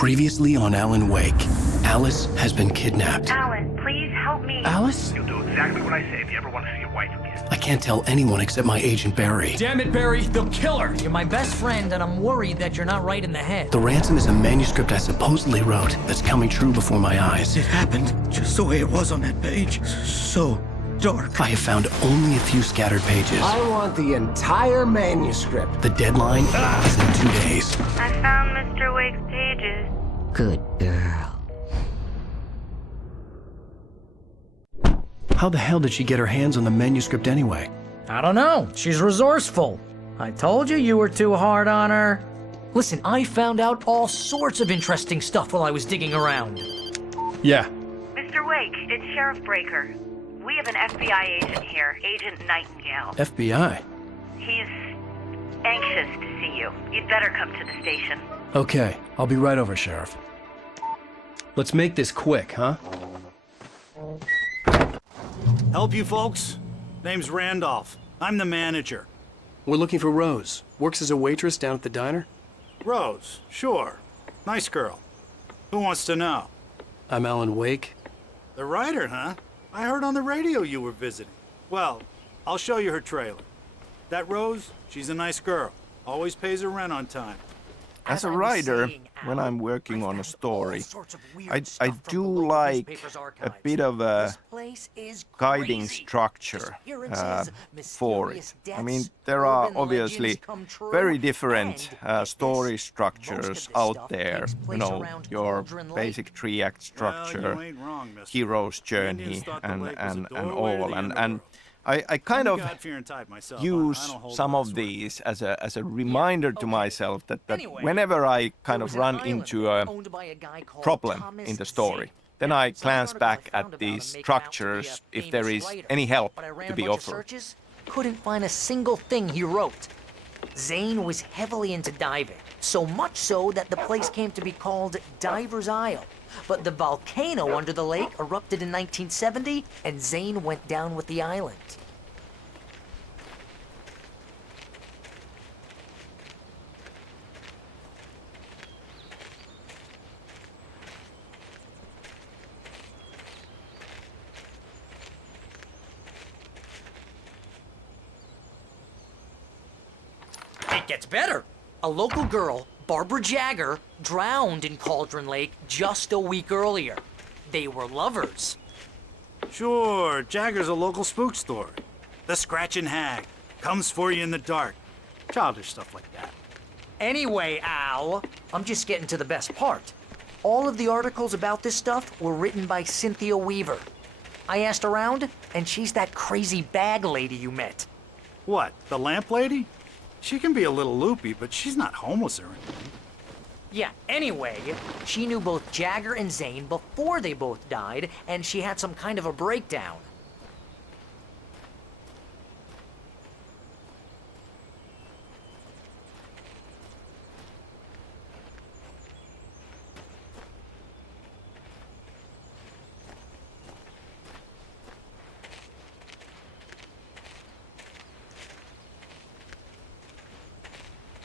Previously on Alan Wake, Alice has been kidnapped. Alan, please help me. Alice? You'll do exactly what I say if you ever want to see your wife again. I can't tell anyone except my agent Barry. Damn it, Barry, they'll kill her! You're my best friend, and I'm worried that you're not right in the head. The ransom is a manuscript I supposedly wrote that's coming true before my eyes. It happened just the way it was on that page. So dark. I have found only a few scattered pages. I want the entire manuscript. The deadline is in 2 days. I found Mr. Wake's pages. Good girl. How the hell did she get her hands on the manuscript anyway? I don't know. She's resourceful. I told you you were too hard on her. Listen, I found out all sorts of interesting stuff while I was digging around. Yeah. Mr. Wake, it's Sheriff Breaker. We have an FBI agent here, Agent Nightingale. FBI? He's anxious to see you. You'd better come to the station. Okay, I'll be right over, Sheriff. Let's make this quick, huh? Help you folks? Name's Randolph. I'm the manager. We're looking for Rose. Works as a waitress down at the diner. Rose, sure. Nice girl. Who wants to know? I'm Alan Wake. The writer, huh? I heard on the radio you were visiting. Well, I'll show you her trailer. That Rose, she's a nice girl. Always pays her rent on time. As a writer, when I'm working on a story, I do like a bit of a guiding structure for it. I mean, there are obviously very different story structures out there. You know, your basic three-act structure, Well, you ain't wrong, mister. hero's journey, Indians thought the and lake was a all. doorway to the And underworld. I kind I'm of a God-fearing type myself. I use don't hold some back of swear. these as a reminder to myself that Anyway, whenever I kind There of was an run island into a owned by a guy called problem Thomas in the Zane. story, then I glance back at these structures if there is any help But I ran to a be bunch of offered. searches, couldn't find a single thing he wrote. Zane was heavily into diving, so much so that the place came to be called Diver's Isle. But the volcano under the lake erupted in 1970, and Zane went down with the island. It gets better. A local girl, Barbara Jagger, drowned in Cauldron Lake just a week earlier. They were lovers. Sure, Jagger's a local spook story. The Scratching Hag. Comes for you in the dark. Childish stuff like that. Anyway, Al, I'm just getting to the best part. All of the articles about this stuff were written by Cynthia Weaver. I asked around, and she's that crazy bag lady you met. What, the lamp lady? She can be a little loopy, but she's not homeless or anything. Yeah, anyway, she knew both Jagger and Zane before they both died, and she had some kind of a breakdown.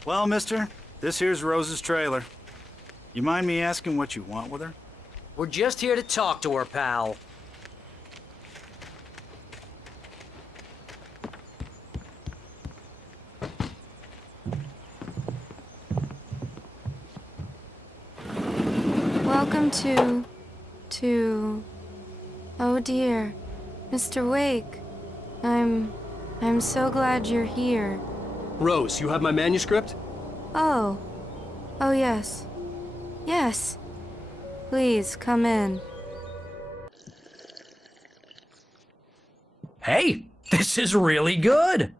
Well, mister, this here's Rose's trailer. You mind me asking what you want with her? We're just here to talk to her, pal. Welcome to... Oh dear, Mr. Wake. I'm so glad you're here. Rose, you have my manuscript? Oh. Oh yes. Yes. Please, come in. Hey, this is really good.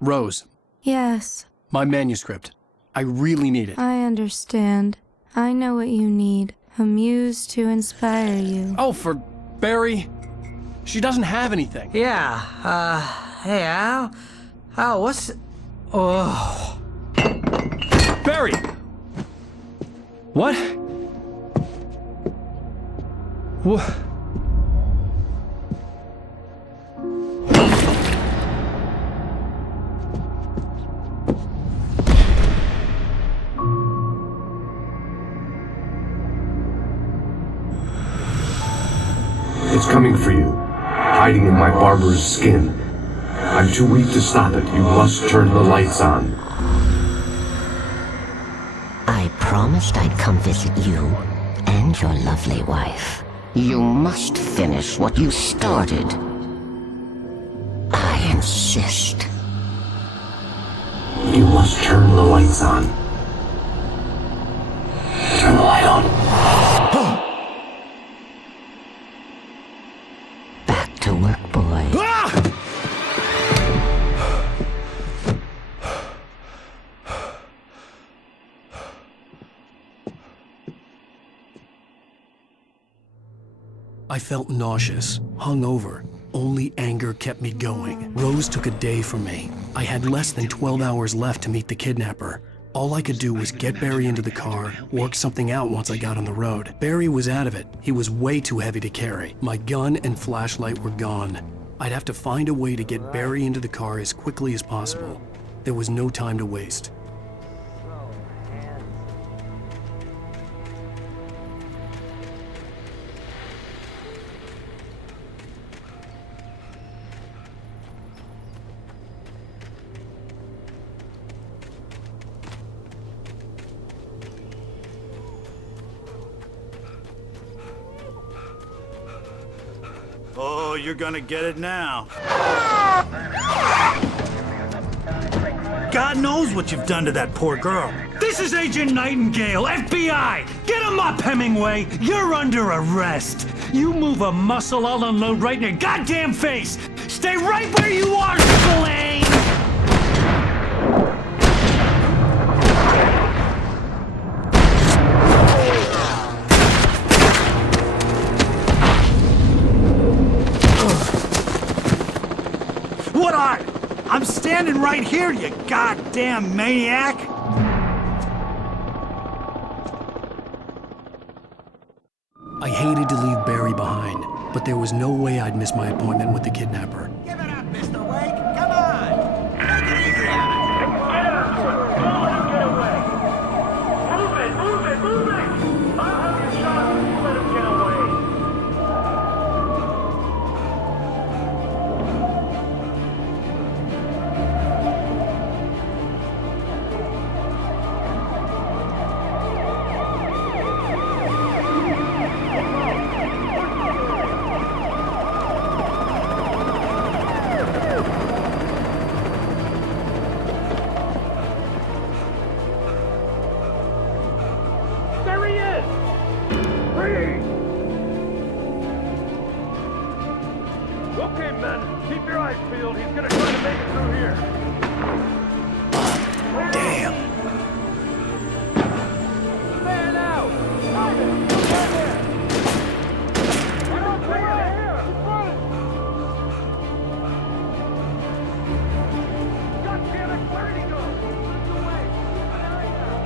Rose, Yes, my manuscript. I really need it. I understand. I know what you need. A muse to inspire you. Oh, for Barry. She doesn't have anything. Yeah, hey, Al. Al, what's... Oh... Barry! What? What? It's coming for you, hiding in my barber's skin. I'm too weak to stop it. You must turn the lights on. I promised I'd come visit you and your lovely wife. You must finish what you started. I insist. You must turn the lights on. Turn the light on. Back to work, boy. I felt nauseous, hungover. Only anger kept me going. Rose took a day from me. I had less than 12 hours left to meet the kidnapper. All I could do was get Barry into the car, work something out once I got on the road. Barry was out of it. He was way too heavy to carry. My gun and flashlight were gone. I'd have to find a way to get Barry into the car as quickly as possible. There was no time to waste. Oh, you're gonna get it now. God knows what you've done to that poor girl. This is Agent Nightingale, FBI! Get him up, Hemingway! You're under arrest! You move a muscle, I'll unload right in your goddamn face! Stay right where you are, Spillane! What are? I'm standing right here, you goddamn maniac! I hated to leave Barry behind, but there was no way I'd miss my appointment with the kidnapper. Give it up, Mr. Wake! Come on! Take it easy on it! Don't let him get away! Move it! Move it! Move it! I'll have your shot if you let him get away! There he is! Freeze! Okay, men, keep your eyes peeled. He's gonna try to make it through here. Damn! Man out! Simon, come on here! Come on here! God damn it, where did he go? This way! Keep an eye out!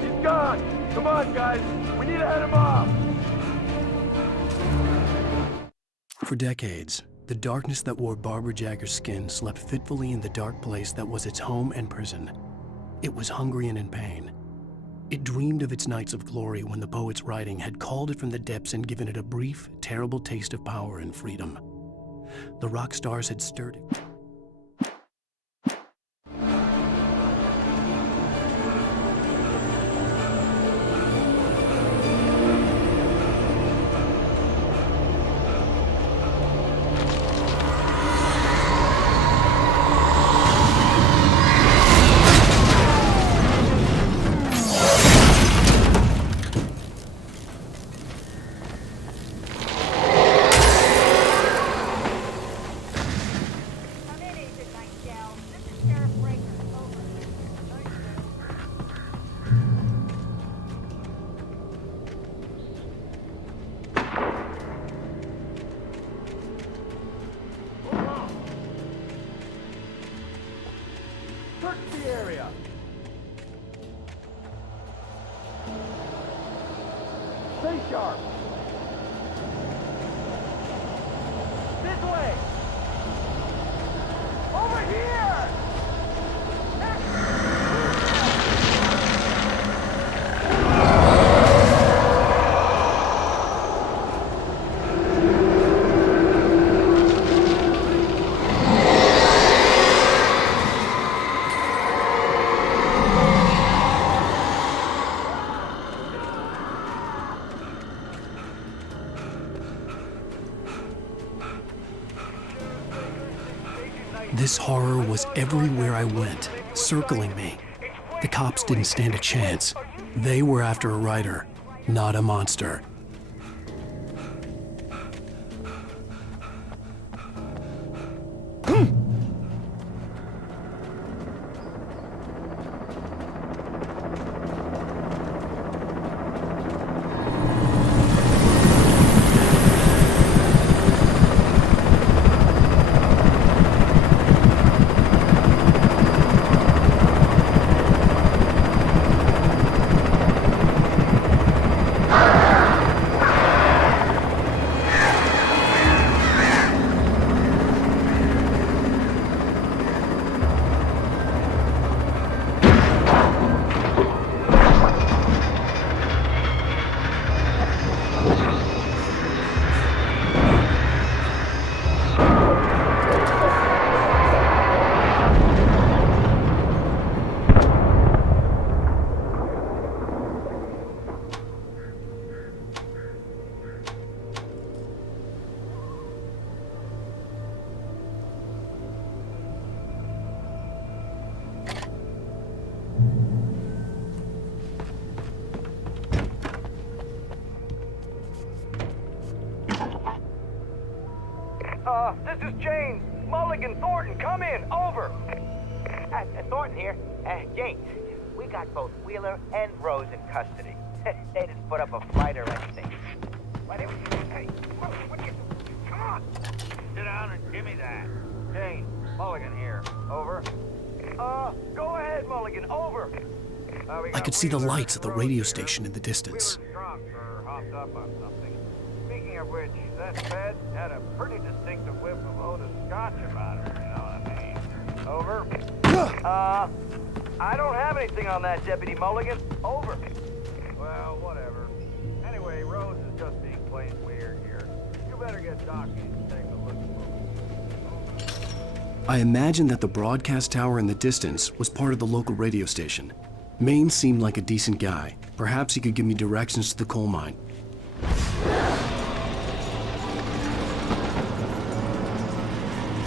He's gone! Come on, guys! We need to head him off! For decades, the darkness that wore Barbara Jagger's skin slept fitfully in the dark place that was its home and prison. It was hungry and in pain. It dreamed of its nights of glory when the poet's writing had called it from the depths and given it a brief, terrible taste of power and freedom. The rock stars had stirred it. Come in, Agent Nightingale. This is Sheriff Breaker. Over. Search the area! Stay sharp. This way. Over here. This horror was everywhere I went, circling me. The cops didn't stand a chance. They were after a writer, not a monster. This is James. Mulligan, Thornton, come in. Over. Thornton here. James, we got both Wheeler and Rose in custody. They didn't put up a fight or anything. Why didn't you... Hey, what you... Come on. Sit down and give me that. James, Mulligan here. Over. Go ahead, Mulligan. Over. I could see the lights of the radio station in the distance. Wheeler's drunk or hopped up on something. Speaking of which, that bed had a pretty distinctive whiff of Otis Scotch about it, you know what I mean? Over. I don't have anything on that, Deputy Mulligan. Over. Well, whatever. Anyway, Rose is just being plain weird here. You better get Doc in and take a look. I imagined that the broadcast tower in the distance was part of the local radio station. Maine seemed like a decent guy. Perhaps he could give me directions to the coal mine.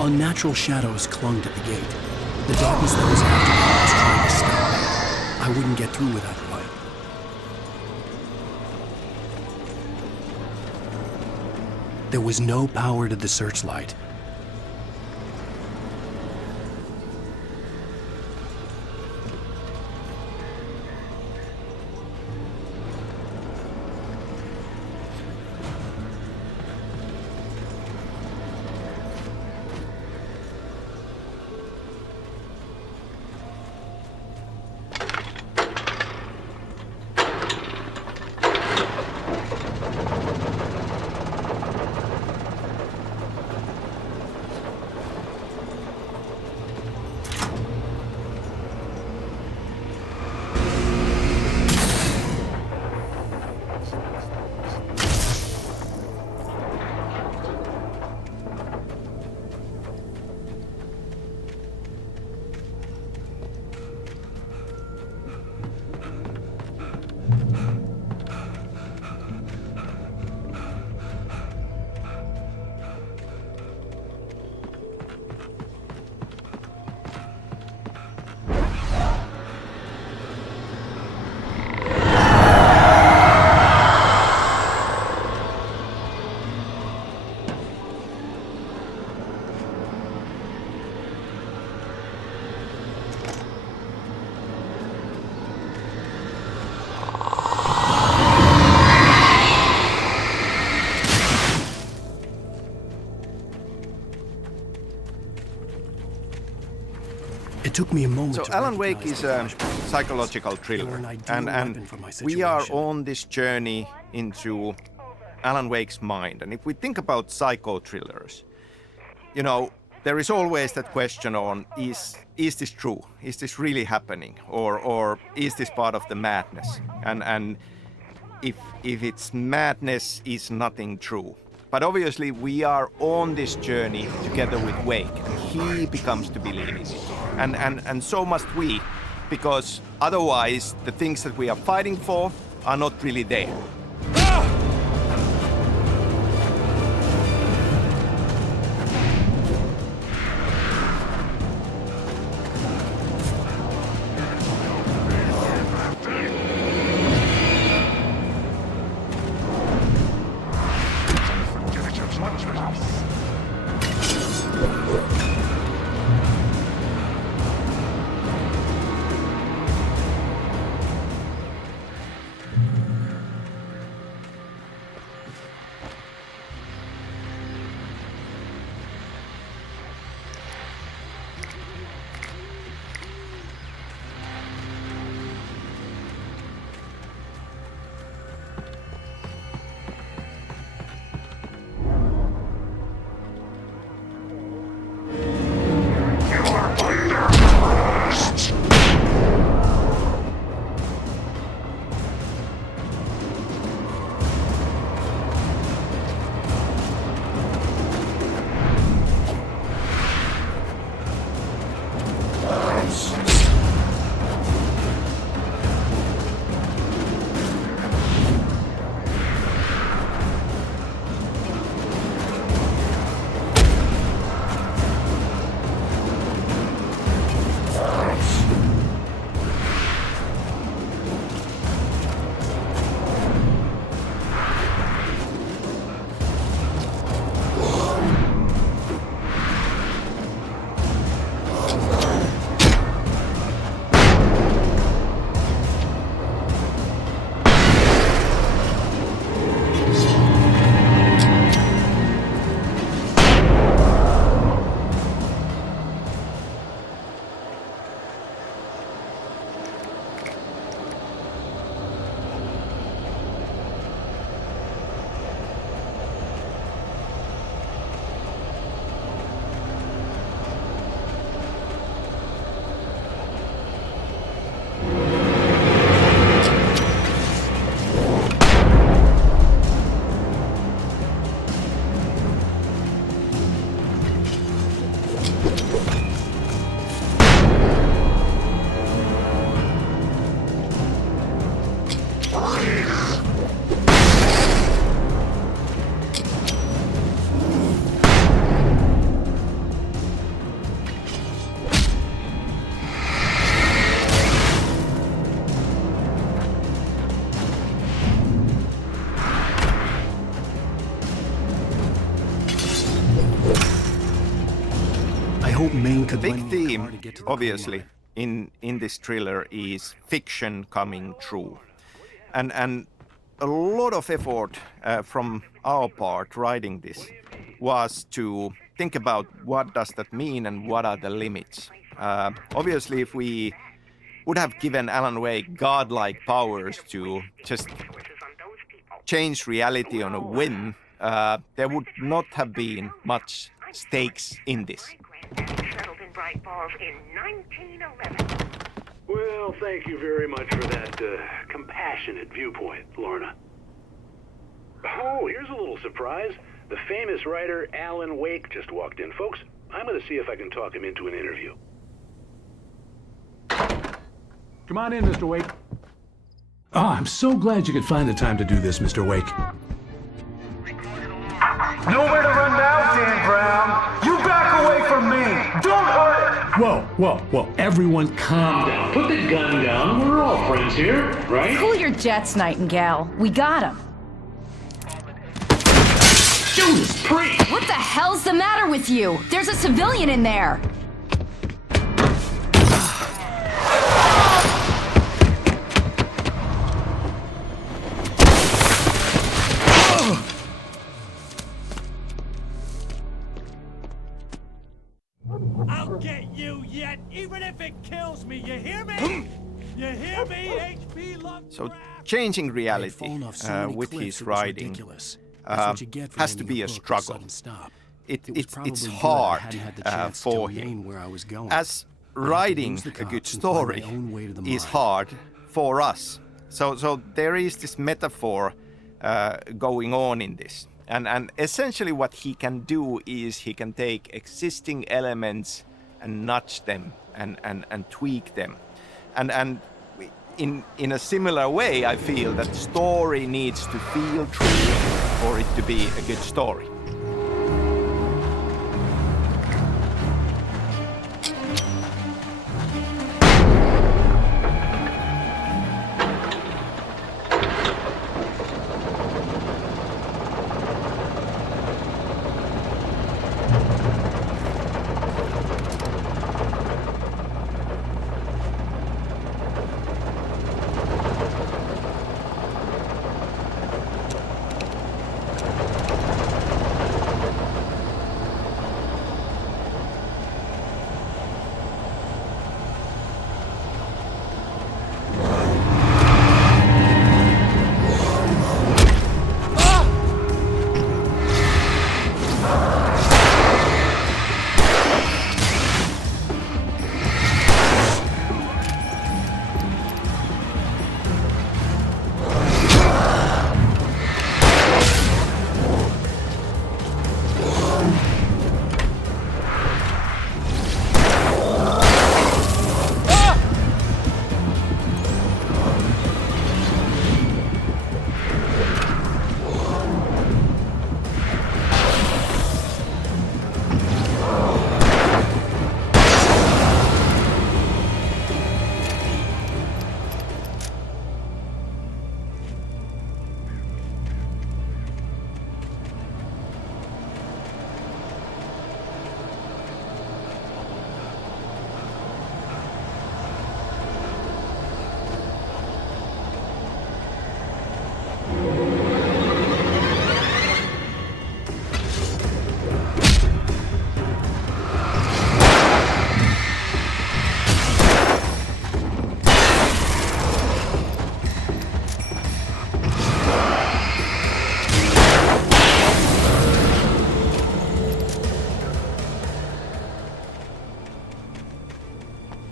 Unnatural shadows clung to the gate. The darkness that was after me was trying to stop me. I wouldn't get through without a light. There was no power to the searchlight. took me a moment So to Alan Wake recognize is the a flashbacks. psychological They were thriller, an ideal and weapon for my we are situation. on this journey into Alan Wake's mind. And if we think about psycho thrillers, you know, there is always that question on, is this true? Is this really happening? Or is this part of the madness? And if it's madness, is nothing true? But obviously we are on this journey together with Wake, and he becomes to believe in it. And so must we, because otherwise the things that we are fighting for are not really there. The big theme, obviously, in this thriller is fiction coming true. And a lot of effort from our part writing this was to think about what does that mean and what are the limits. Obviously, if we would have given Alan Wake godlike powers to just change reality on a whim, there would not have been much stakes in this. Settled in Bright Falls in 1911. Well, thank you very much for that compassionate viewpoint, Lorna. Oh, here's a little surprise. The famous writer Alan Wake just walked in. Folks, I'm going to see if I can talk him into an interview. Come on in, Mr. Wake. Oh, I'm so glad you could find the time to do this, Mr. Wake. Nowhere to run now, Dan Brown. You back away from me. Don't hurt. Whoa. Everyone calm down. Put the gun down. We're all friends here, right? Cool your jets, Nightingale. We got him. Judas Priest! What the hell's the matter with you? There's a civilian in there. I'll get you yet, even if it You hear me? You hear me? HP Lovecraft. So changing reality fallen off so many with cliffs, his it was writing ridiculous. That's what you get for has to naming be a a book a struggle. sudden stop. It's probably good I hard hadn't had the chance to for tell him. Yane where I was going. As I had to writing lose the a good cops and find my story own way to the is mine. hard for us. So there is this metaphor going on in this. And essentially what he can do is he can take existing elements and nudge them and tweak them. And in a similar way, I feel that story needs to feel true for it to be a good story.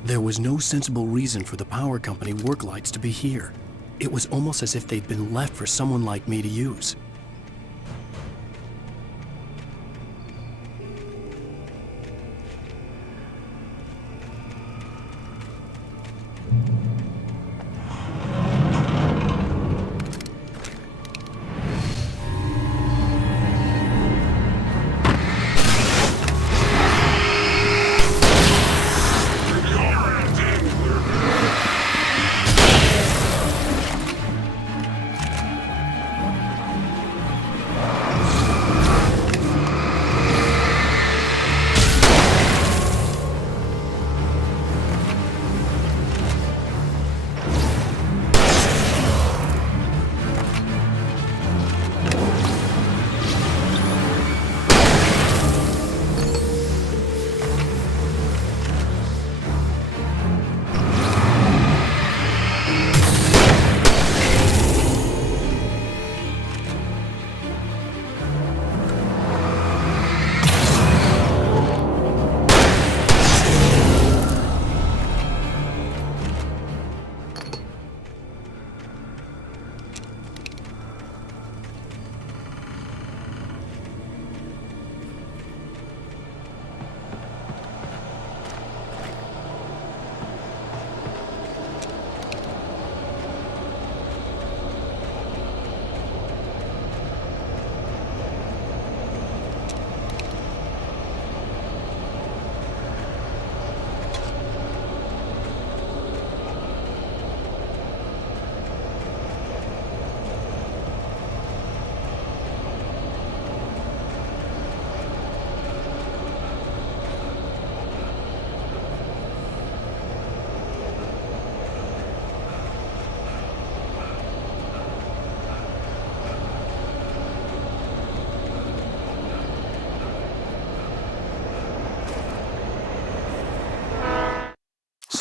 There was no sensible reason for the power company work lights to be here. It was almost as if they'd been left for someone like me to use.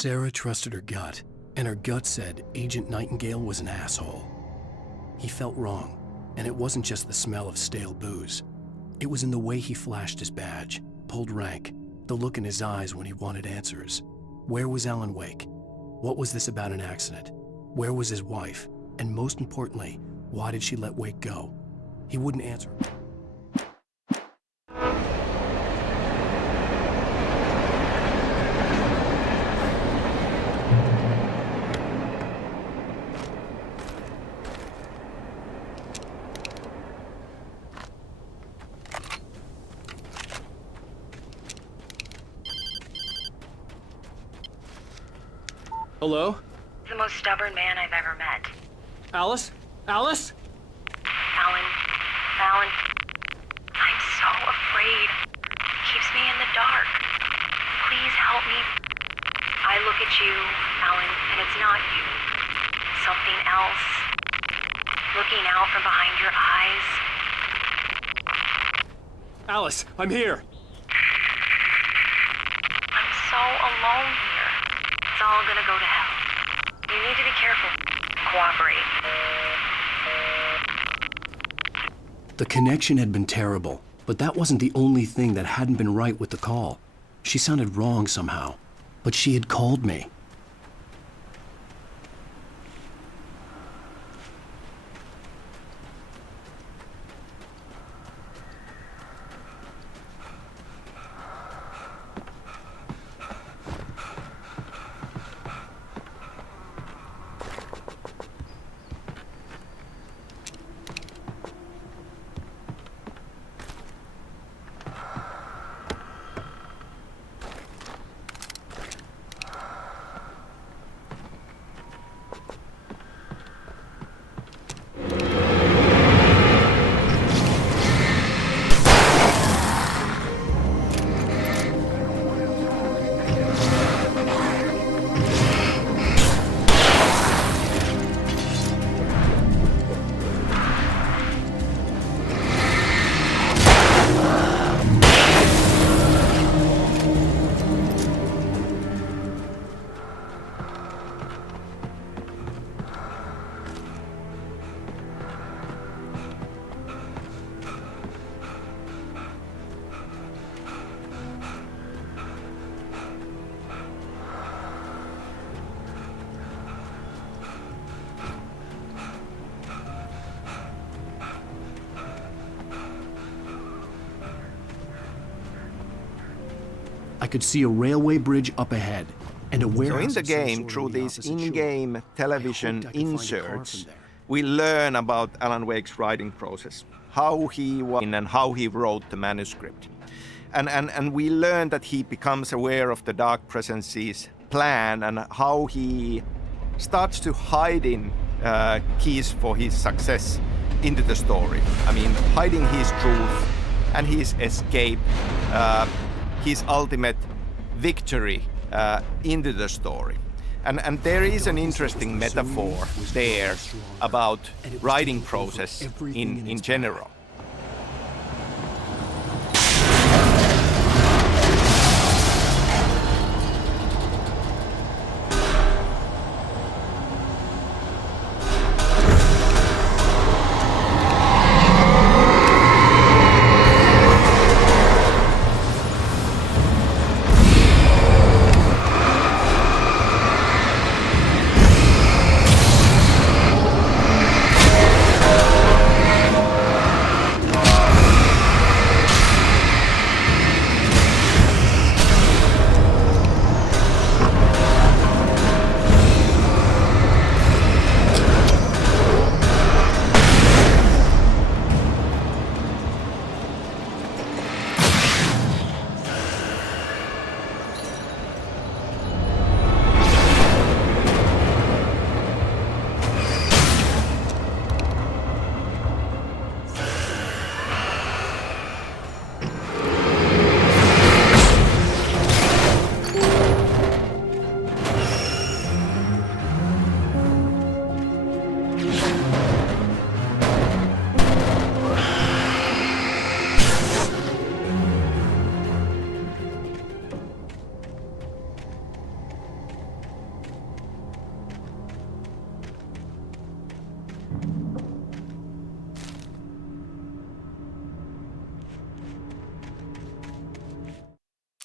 Sarah trusted her gut, and her gut said Agent Nightingale was an asshole. He felt wrong, and it wasn't just the smell of stale booze. It was in the way he flashed his badge, pulled rank, the look in his eyes when he wanted answers. Where was Alan Wake? What was this about an accident? Where was his wife? And most importantly, why did she let Wake go? He wouldn't answer. Hello? The most stubborn man I've ever met. Alice? Alice? Alan, I'm so afraid. He keeps me in the dark. Please help me. I look at you, Alan, and it's not you. Something else. Looking out from behind your eyes. Alice, I'm here. I'm so alone here. It's all gonna go to hell. You need to be careful. Cooperate. The connection had been terrible, but that wasn't the only thing that hadn't been right with the call. She sounded wrong somehow, but she had called me. I could see a railway bridge up ahead, and a warehouse. So in the game, through these in-game television inserts, we learn about Alan Wake's writing process, how he was and how he wrote the manuscript. And we learn that he becomes aware of the Dark Presence's plan and how he starts to hide in keys for his success into the story. I mean, hiding his truth and his escape, his ultimate victory into the story. And there is an interesting metaphor there about writing process in general.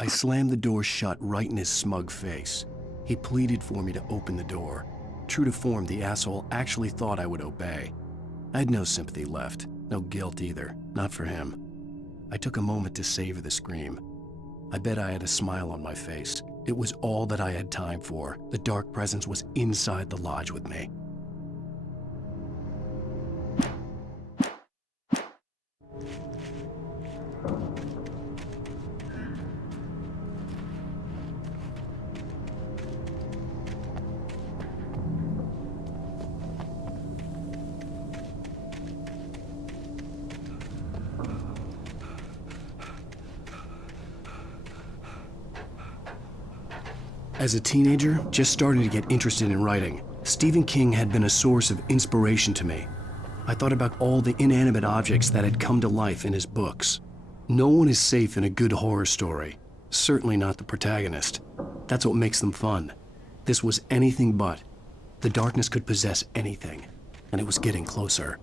I slammed the door shut right in his smug face. He pleaded for me to open the door. True to form, the asshole actually thought I would obey. I had no sympathy left, no guilt either, not for him. I took a moment to savor the scream. I bet I had a smile on my face. It was all that I had time for. The dark presence was inside the lodge with me. As a teenager, just starting to get interested in writing, Stephen King had been a source of inspiration to me. I thought about all the inanimate objects that had come to life in his books. No one is safe in a good horror story, certainly not the protagonist. That's what makes them fun. This was anything but. The darkness could possess anything, and it was getting closer.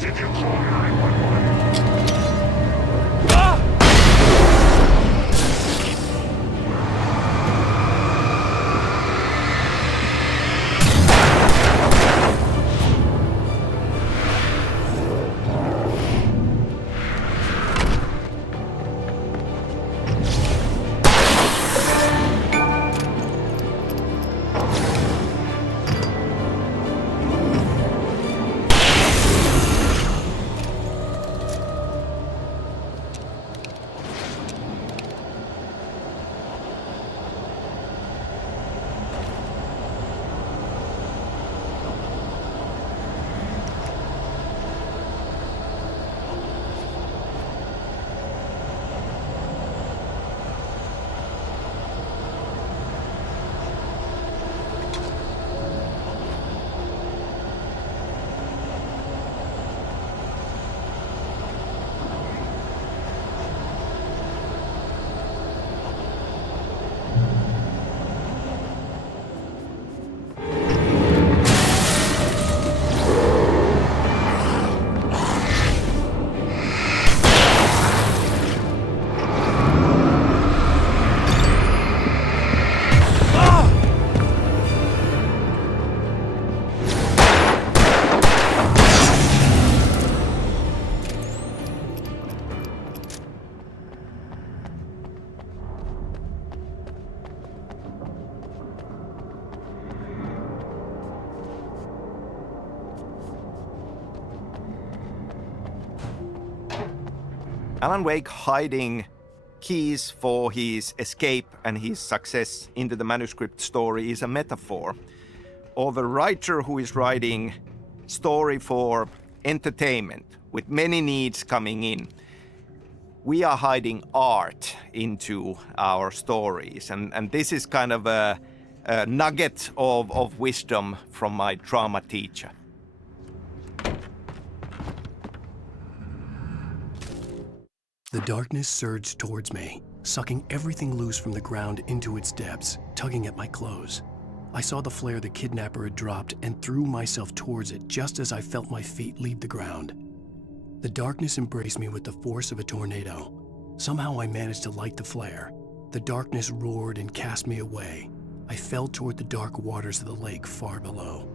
Did you call 911? Alan Wake hiding keys for his escape and his success into the manuscript story is a metaphor, or the writer who is writing story for entertainment with many needs coming in. We are hiding art into our stories, and this is kind of a nugget of wisdom from my drama teacher. The darkness surged towards me, sucking everything loose from the ground into its depths, tugging at my clothes. I saw the flare the kidnapper had dropped and threw myself towards it just as I felt my feet leave the ground. The darkness embraced me with the force of a tornado. Somehow I managed to light the flare. The darkness roared and cast me away. I fell toward the dark waters of the lake far below.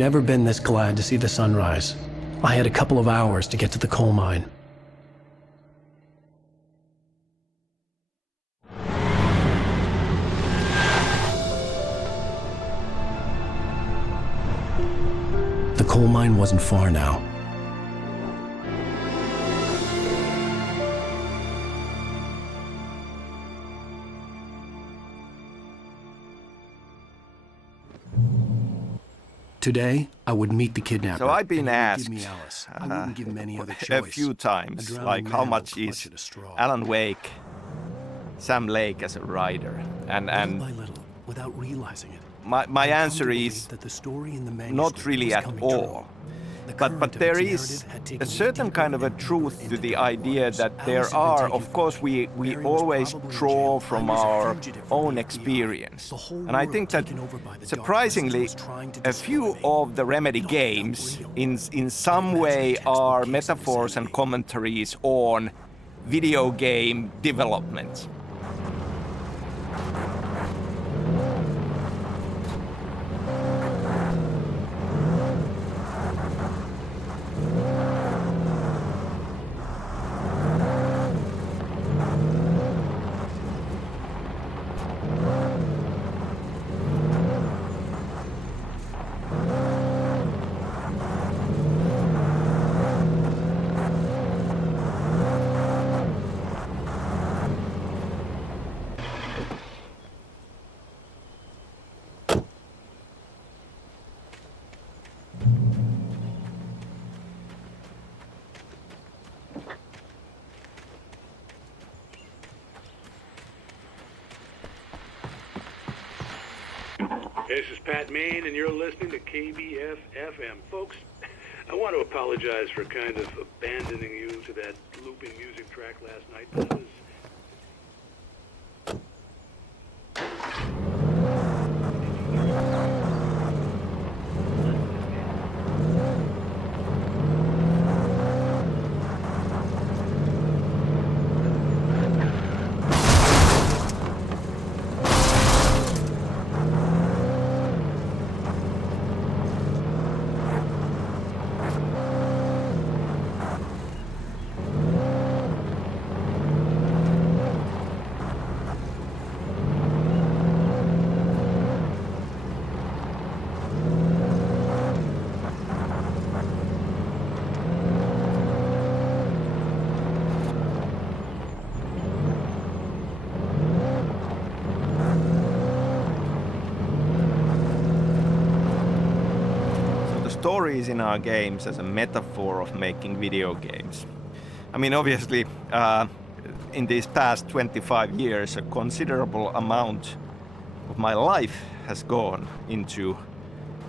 never been this glad to see the sunrise. I had a couple of hours to get to the coal mine. The coal mine wasn't far now. Today, I would meet the kidnapper. So I've been asked I wouldn't give him any other a choice. few times, like how much is Alan Wake, Sam Lake as a writer, and Little by little, without realizing it, my answer is that the story in the not really at all. But there is a certain kind of a truth to the idea that there are, of course, we always draw from our own experience. And I think that surprisingly, a few of the Remedy games in some way are metaphors and commentaries on video game development. This is Pat Main, and you're listening to KBF FM. Folks, I want to apologize for kind of abandoning you to that looping music track last night. That was... Stories in our games as a metaphor of making video games. I mean, obviously, in these past 25 years, a considerable amount of my life has gone into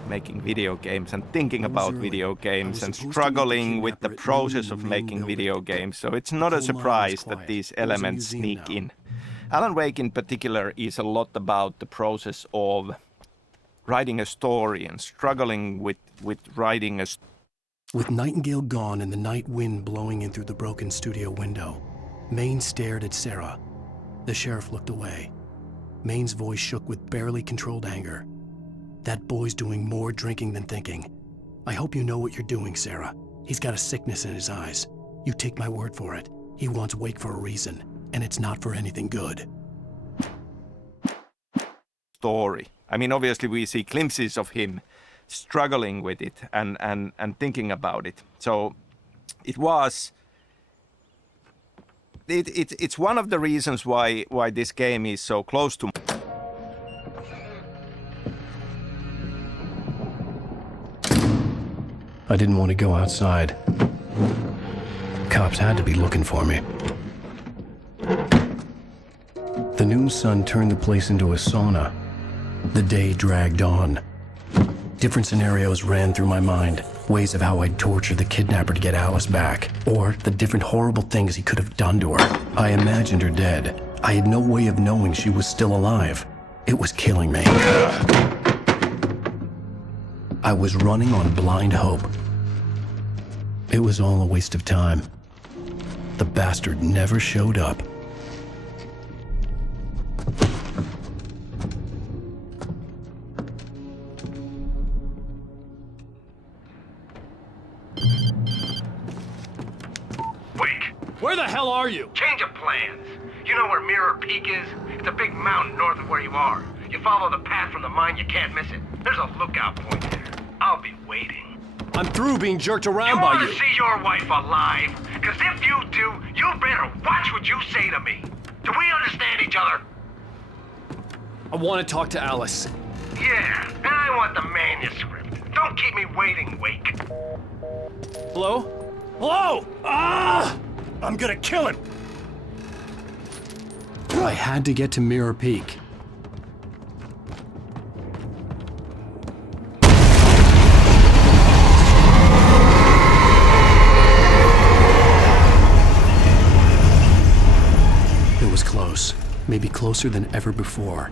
making video games and thinking about video games and struggling with the process of making video games. So it's not a surprise that these elements sneak in. Alan Wake in particular is a lot about the process of writing a story and struggling with writing a story. With Nightingale gone and the night wind blowing in through the broken studio window, Maine stared at Sarah. The sheriff looked away. Maine's voice shook with barely controlled anger. That boy's doing more drinking than thinking. I hope you know what you're doing, Sarah. He's got a sickness in his eyes. You take my word for it. He wants Wake for a reason, and it's not for anything good. Story. I mean, obviously we see glimpses of him struggling with it and thinking about it. So it was... It's one of the reasons why this game is so close to... I didn't want to go outside. Cops had to be looking for me. The noon sun turned the place into a sauna. The day dragged on. Different scenarios ran through my mind. Ways of how I'd torture the kidnapper to get Alice back. Or the different horrible things he could have done to her. I imagined her dead. I had no way of knowing she was still alive. It was killing me. I was running on blind hope. It was all a waste of time. The bastard never showed up. Where the hell are you? Change of plans. You know where Mirror Peak is? It's a big mountain north of where you are. You follow the path from the mine, you can't miss it. There's a lookout point there. I'll be waiting. I'm through being jerked around You by want you. to see your wife alive? Because if you do, you better watch what you say to me. Do we understand each other? I want to talk to Alice. Yeah, and I want the manuscript. Don't keep me waiting, Wake. Hello? Hello! Ah! I'm gonna kill him! I had to get to Mirror Peak. It was close, maybe closer than ever before.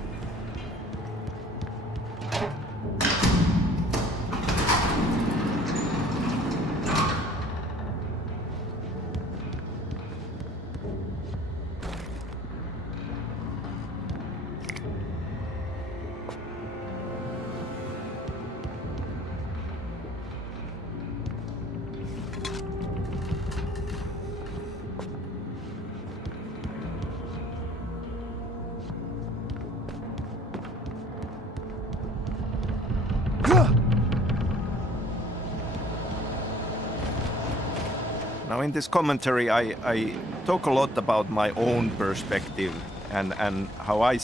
Now in this commentary I talk a lot about my own perspective and how I...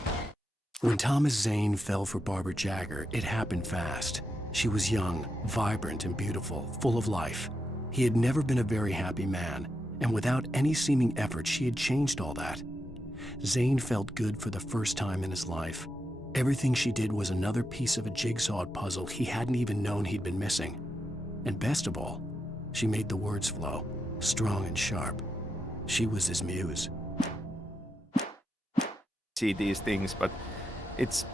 When Thomas Zane fell for Barbara Jagger, it happened fast. She was young, vibrant and beautiful, full of life. He had never been a very happy man, and without any seeming effort she had changed all that. Zane felt good for the first time in his life. Everything she did was another piece of a jigsaw puzzle he hadn't even known he'd been missing. And best of all, she made the words flow, strong and sharp. She was his muse. See these things, but it's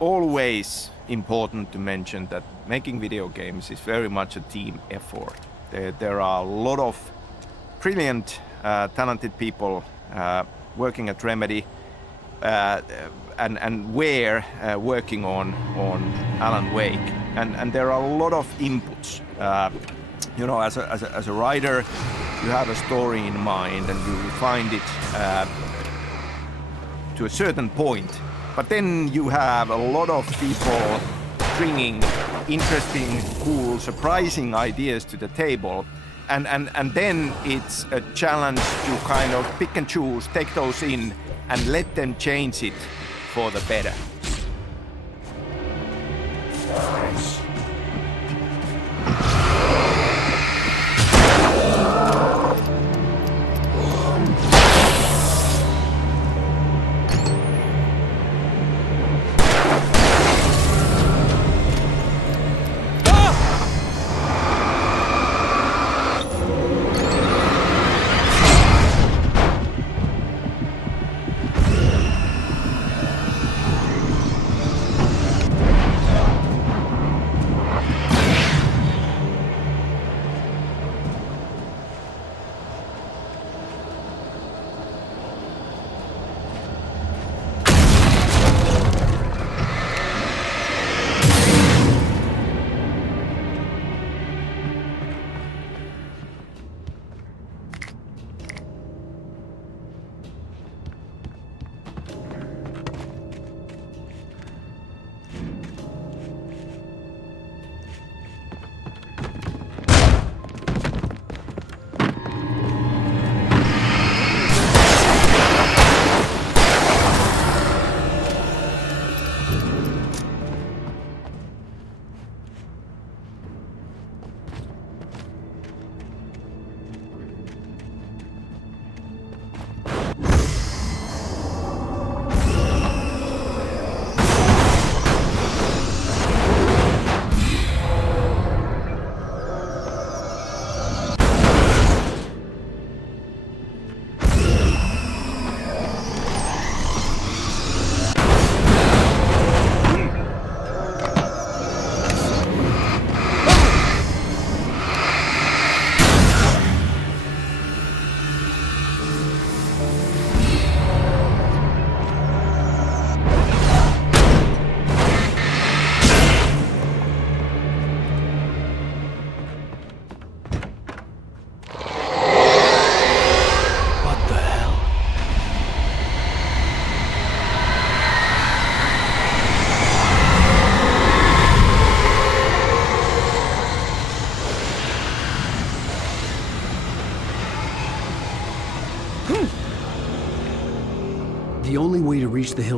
always important to mention that making video games is very much a team effort. There are a lot of brilliant, talented people working at Remedy, and we're working on Alan Wake, and there are a lot of inputs. You know, as a writer, you have a story in mind and you find it to a certain point, but then you have a lot of people bringing interesting, cool, surprising ideas to the table, and then it's a challenge to kind of pick and choose, take those in, and let them change it for the better.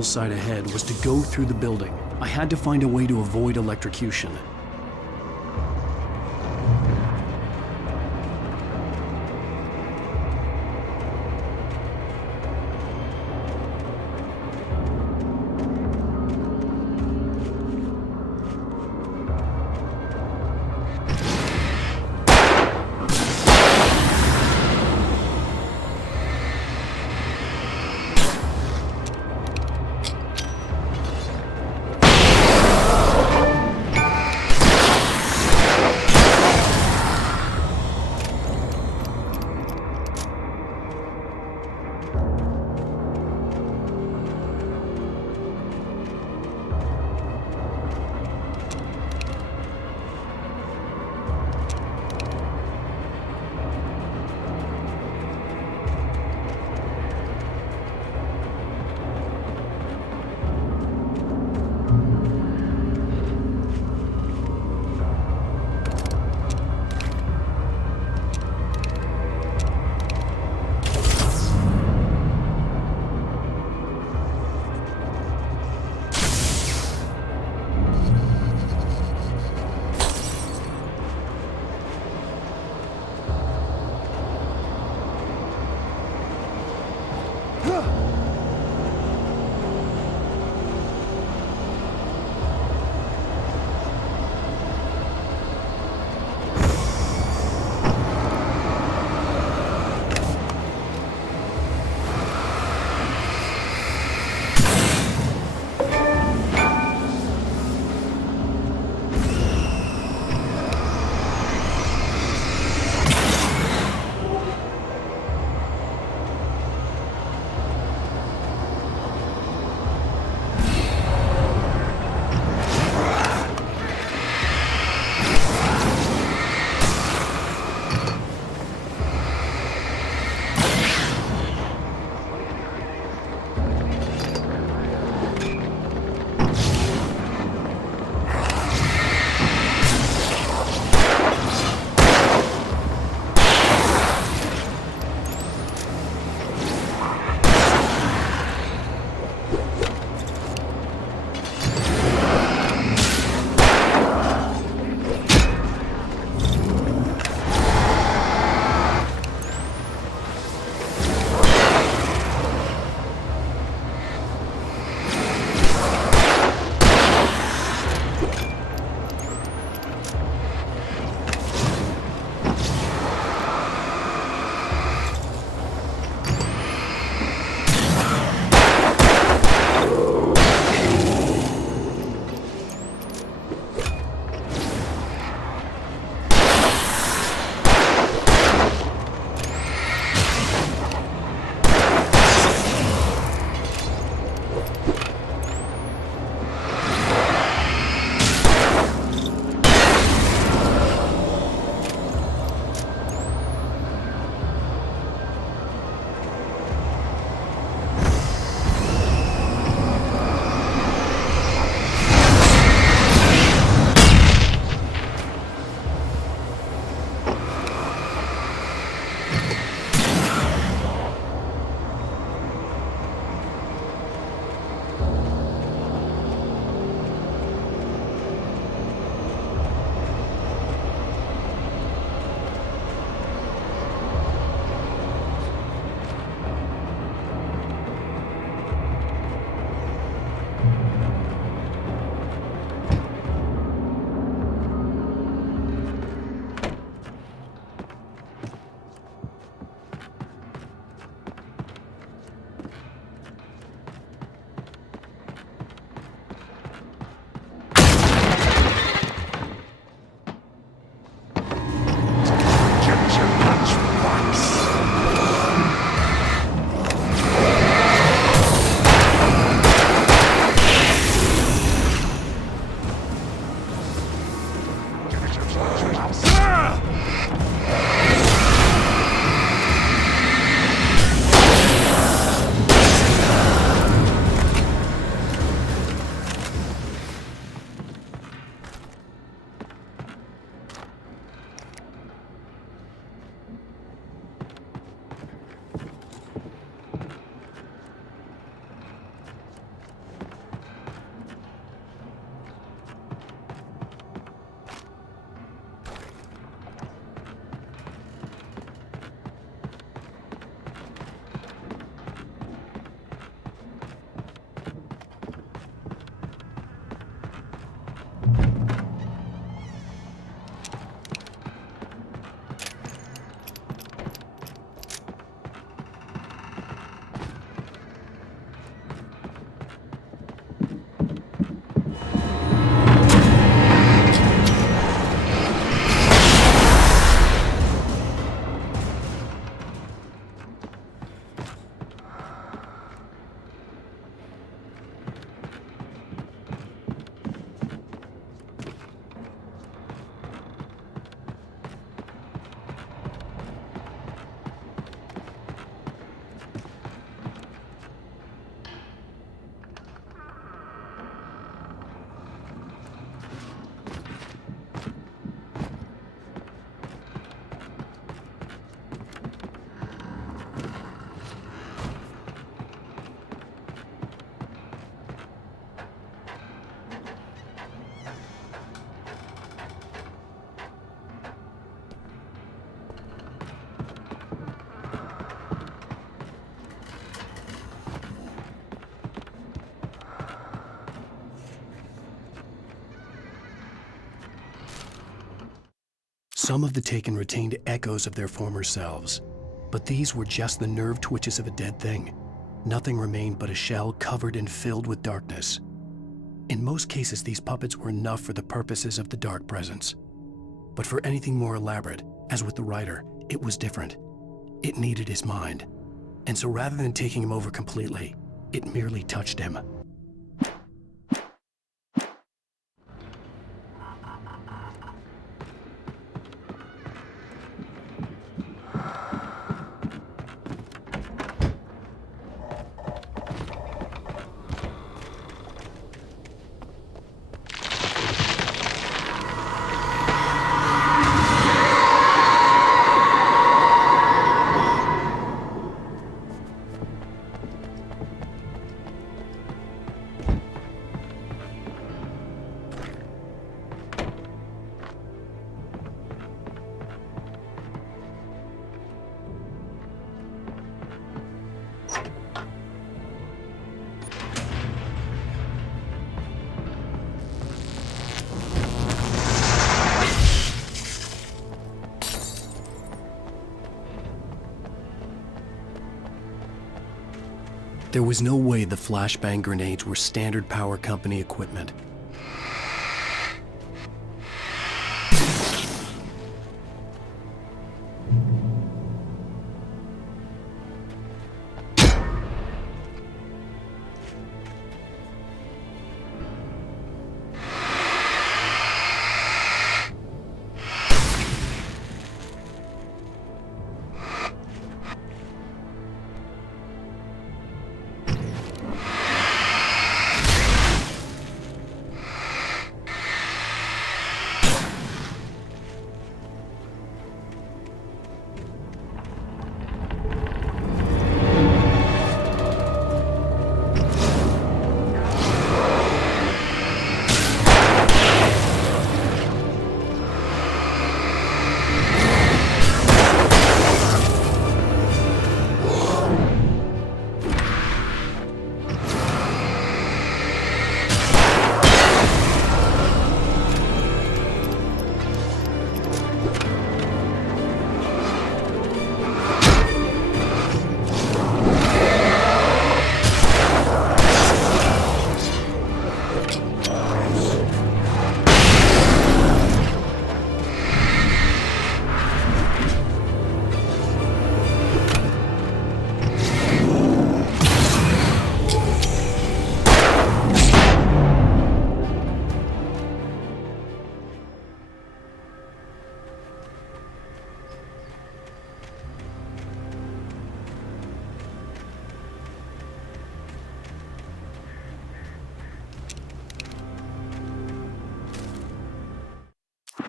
hillside ahead was to go through the building. I had to find a way to avoid electrocution. Some of the taken retained echoes of their former selves, but these were just the nerve twitches of a dead thing. Nothing remained but a shell covered and filled with darkness. In most cases, these puppets were enough for the purposes of the dark presence. But for anything more elaborate, as with the writer, it was different. It needed his mind. And so rather than taking him over completely, it merely touched him. There was no way the flashbang grenades were standard power company equipment.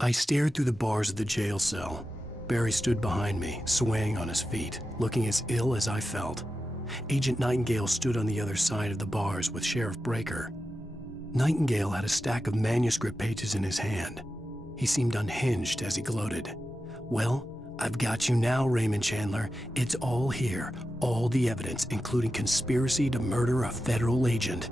I stared through the bars of the jail cell. Barry stood behind me, swaying on his feet, looking as ill as I felt. Agent Nightingale stood on the other side of the bars with Sheriff Breaker. Nightingale had a stack of manuscript pages in his hand. He seemed unhinged as he gloated. "Well, I've got you now, Raymond Chandler. It's all here, all the evidence, including conspiracy to murder a federal agent."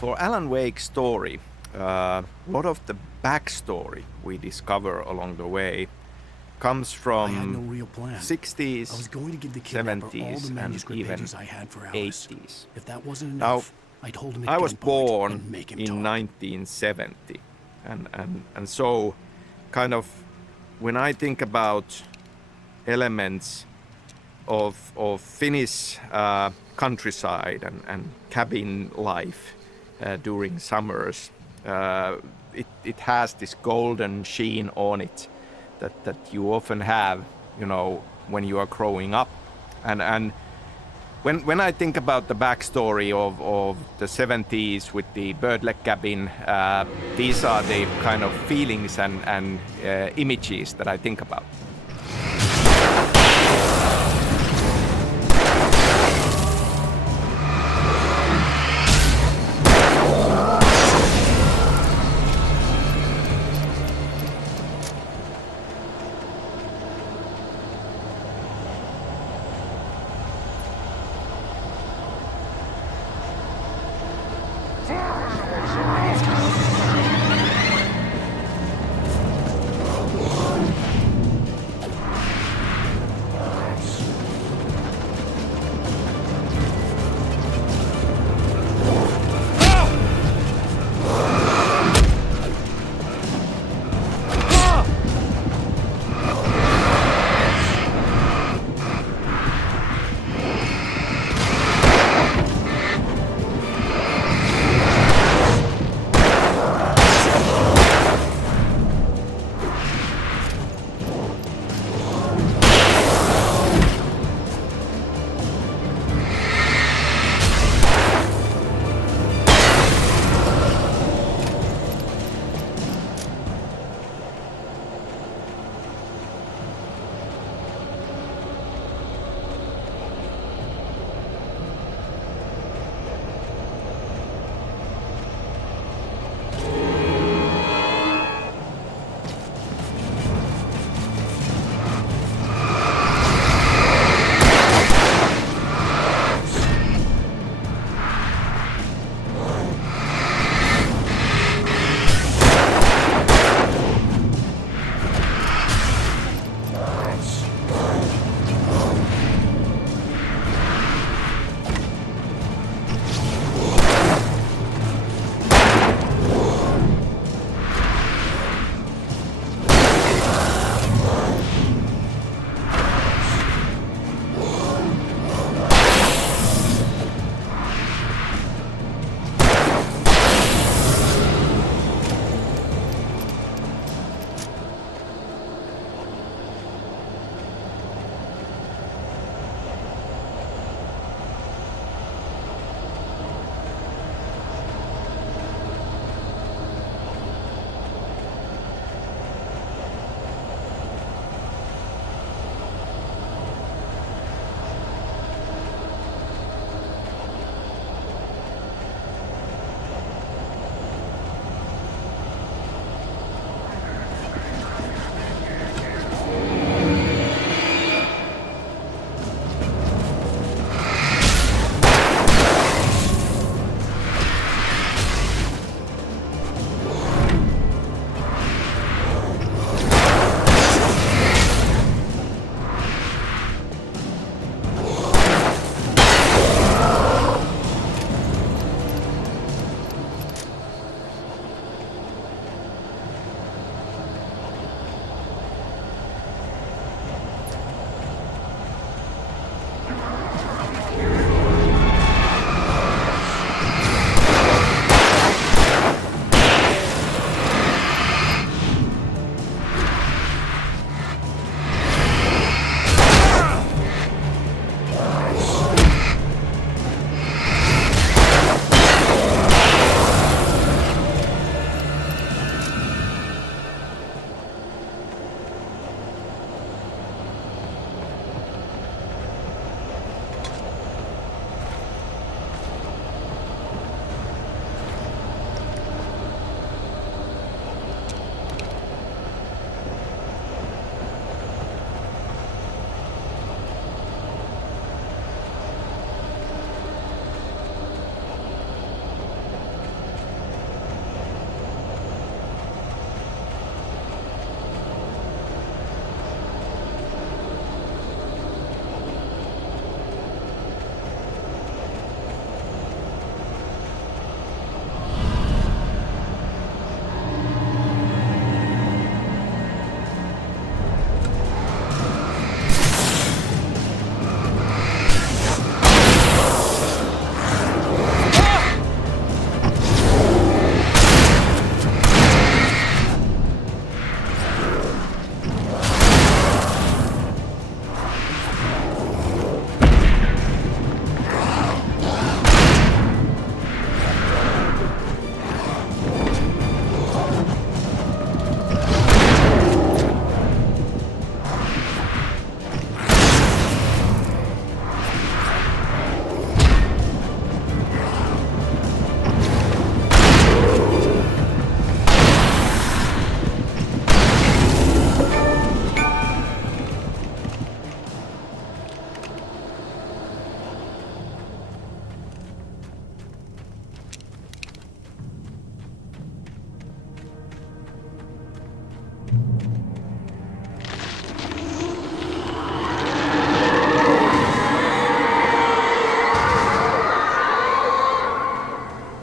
For Alan Wake's story, a lot of the backstory we discover along the way comes from I had no real plan. 60s, I was going to give the kidnapper all the 70s, and manuscript even pages I had for Alice. 80s. If that wasn't Now, enough, I'd hold him at I was gunpoint born and make him in talk. 1970, and so kind of when I think about elements of Finnish countryside and cabin life during summers, it has this golden sheen on it that you often have, you know, when you are growing up, and when I think about the backstory of the 70s with the birdleg cabin, these are the kind of feelings and images that I think about.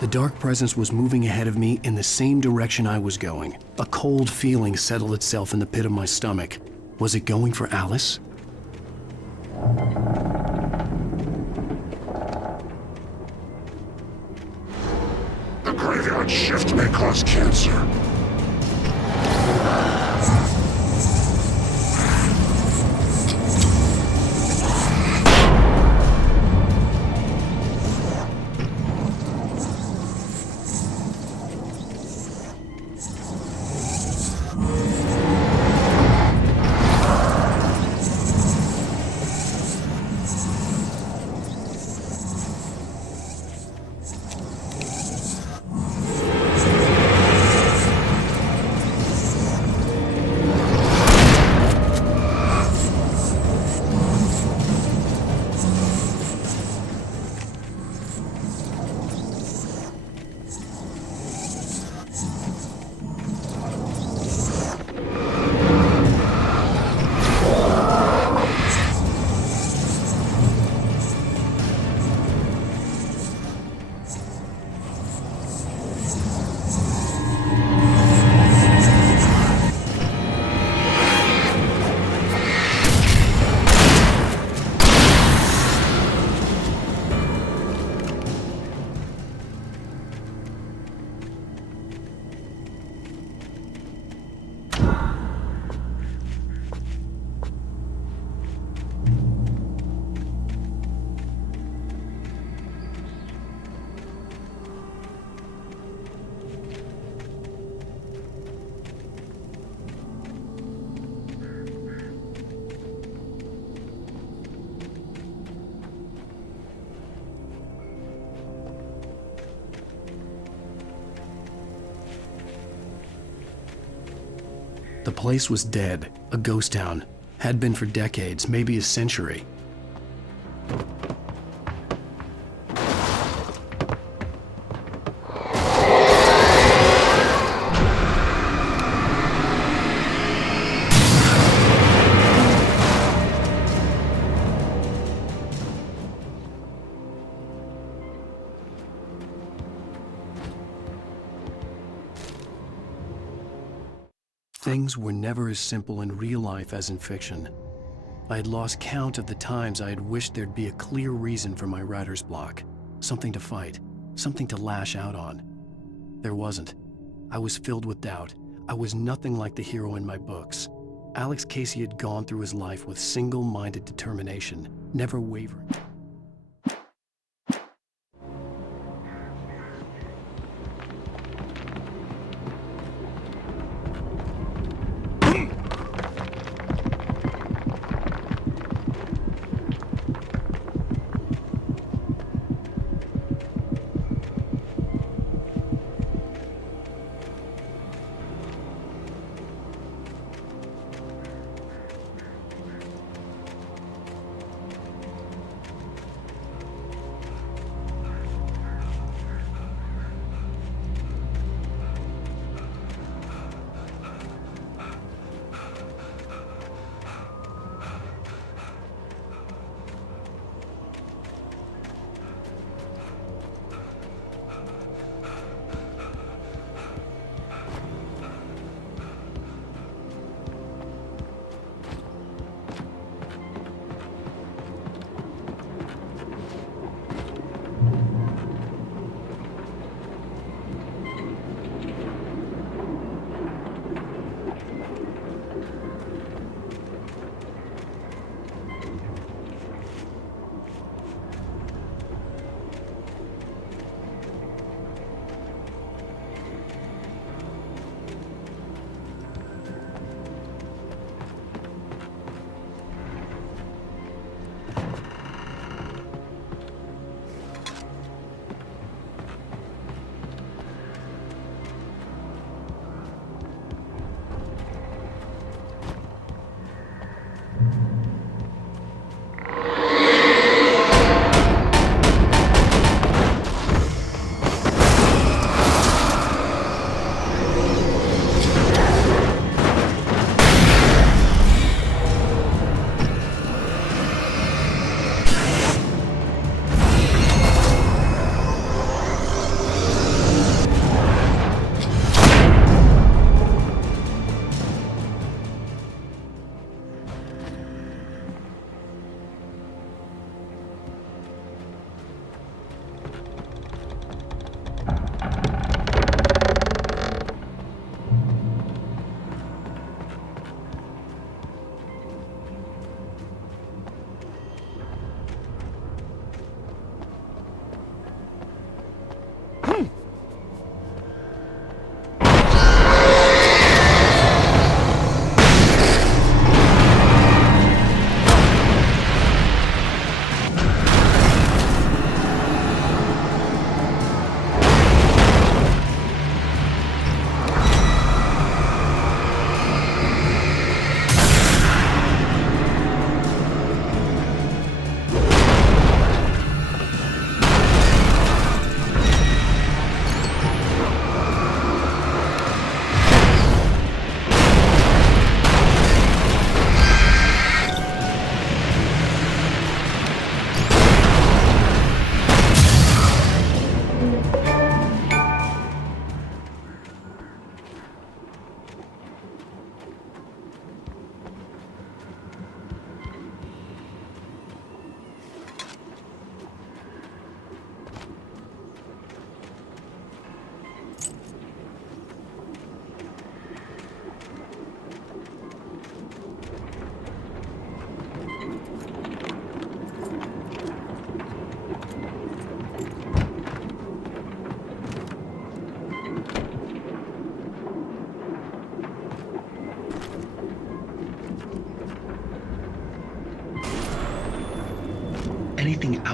The dark presence was moving ahead of me in the same direction I was going. A cold feeling settled itself in the pit of my stomach. Was it going for Alice? The graveyard shift may cause cancer. The place was dead, a ghost town. Had been for decades, maybe a century. Things were never as simple in real life as in fiction. I had lost count of the times I had wished there'd be a clear reason for my writer's block. Something to fight, something to lash out on. There wasn't. I was filled with doubt. I was nothing like the hero in my books. Alex Casey had gone through his life with single-minded determination, never wavering.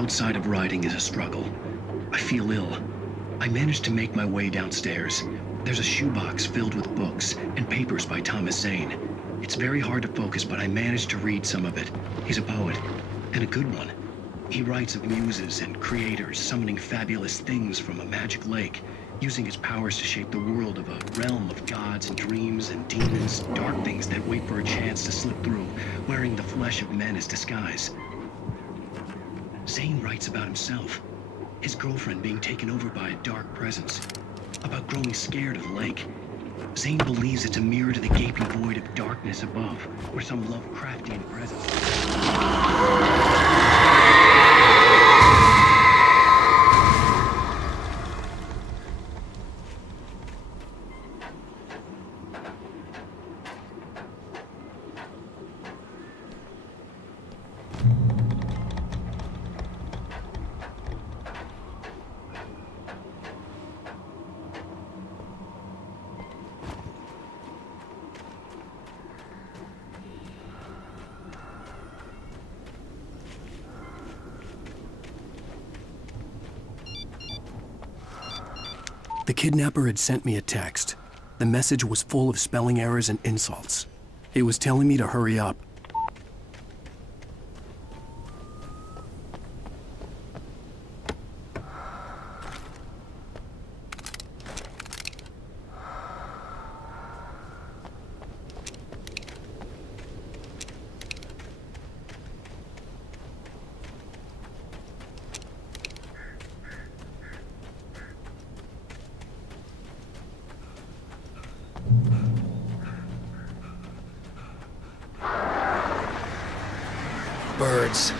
outside of riding is a struggle. I feel ill. I managed to make my way downstairs. There's a shoebox filled with books and papers by Thomas Zane. It's very hard to focus, but I managed to read some of it. He's a poet, and a good one. He writes of muses and creators summoning fabulous things from a magic lake, using his powers to shape the world of a realm of gods and dreams and demons, dark things that wait for a chance to slip through, wearing the flesh of men as disguise. Zane writes about himself, his girlfriend being taken over by a dark presence, about growing scared of the lake. Zane believes it's a mirror to the gaping void of darkness above, or some Lovecraftian presence. The kidnapper had sent me a text. The message was full of spelling errors and insults. It was telling me to hurry up. Birds.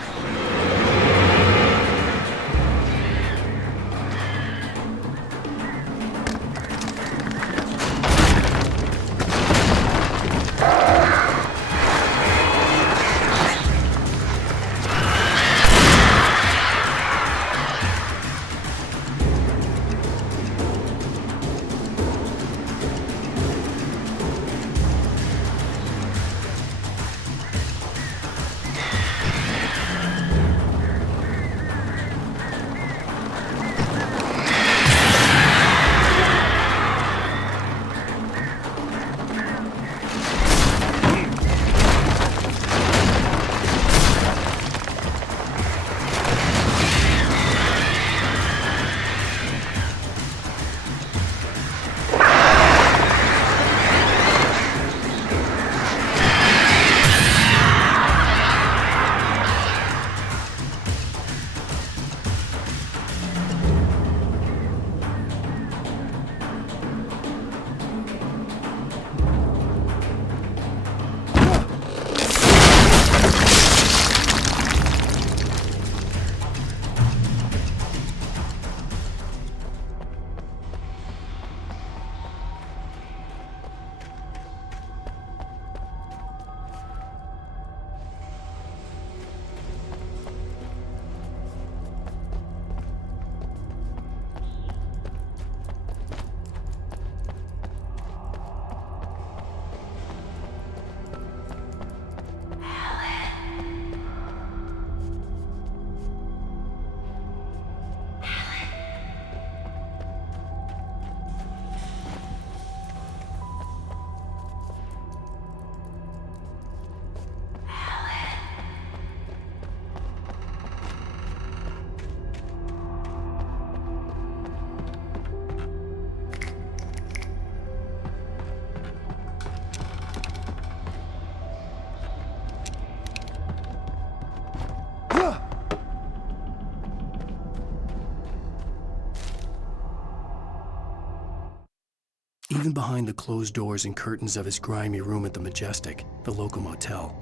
Even behind the closed doors and curtains of his grimy room at the Majestic, the local motel,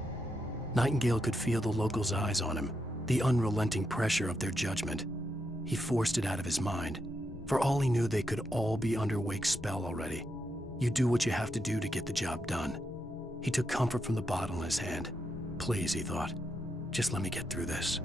Nightingale could feel the locals' eyes on him, the unrelenting pressure of their judgment. He forced it out of his mind. For all he knew, they could all be under Wake's spell already. You do what you have to do to get the job done. He took comfort from the bottle in his hand. Please, he thought, just let me get through this.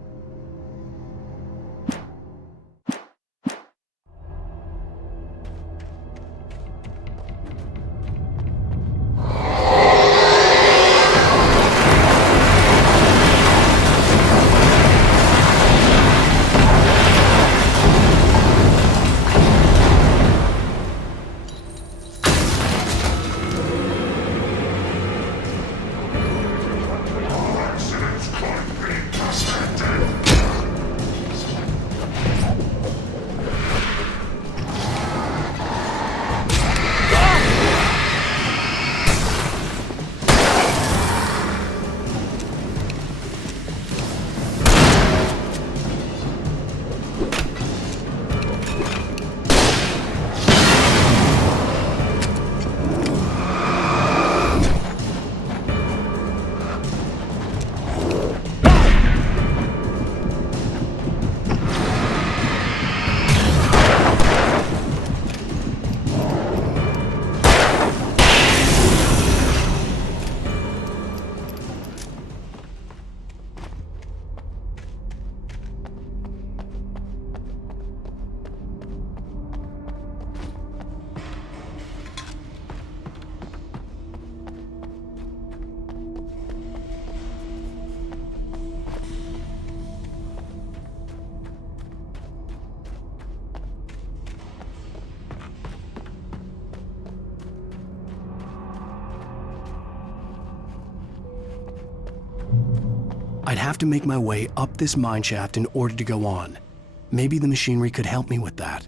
I'd have to make my way up this mine shaft in order to go on. Maybe the machinery could help me with that.